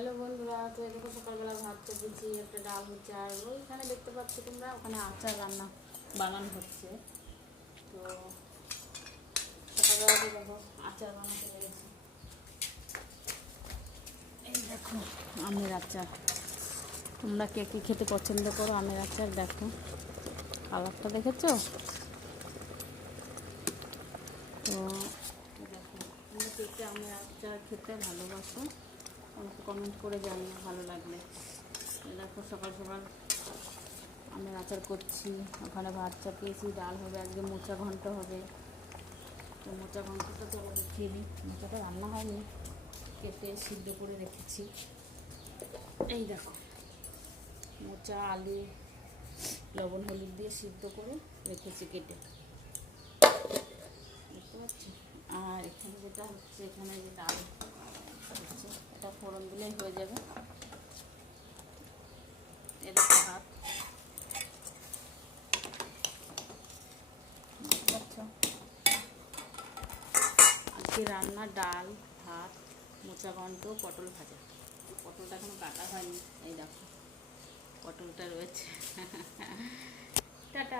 Hello বন্ধুরা, তো এরকম সকালবেলা ভাত দিচ্ছি, একটা ডাল হচ্ছে, আর ওইখানে দেখতে পাচ্ছ তোমরা ওখানে আচার বানানো হচ্ছে। তো সকালবেলাতে দেখো আচার বানাতে লেগেছি। এই দেখো আমের আচার। তোমরা কে কে খেতে পছন্দ করো আমের আচার? দেখো কালারটা দেখেছো? তো দেখো তোমরা কে কে আমের আচার খেতে ভালোবাসো আমাকে কমেন্ট করে জানিও ভালো লাগলে। দেখো সকাল সকাল আমের আচার করছি, ওখানে ভাত চাপিয়েছি, ডাল হবে, আজকে মোচা ঘন্ট হবে। তো মোচা ঘন্টটা তো দেখিয়ে নিই। মোচাটা রান্না হয়নি, কেটে সিদ্ধ করে রেখেছি। এই দেখো মোচা আলু লবণ হলুদ দিয়ে সিদ্ধ করে রেখেছি কেটে, দেখতে পাচ্ছি। আর এখানে যেটা হচ্ছে, এখানে যে ডাল হচ্ছে এটা ফোড়ন দিলেই হয়ে যাবে। এরকম ভাত আজকে রান্না ডাল ভাত মোচা ঘন্ট পটল ভাজা। পটলটা এখনো কাটা হয়নি, এই দেখো পটলটা রয়েছে। টাটা।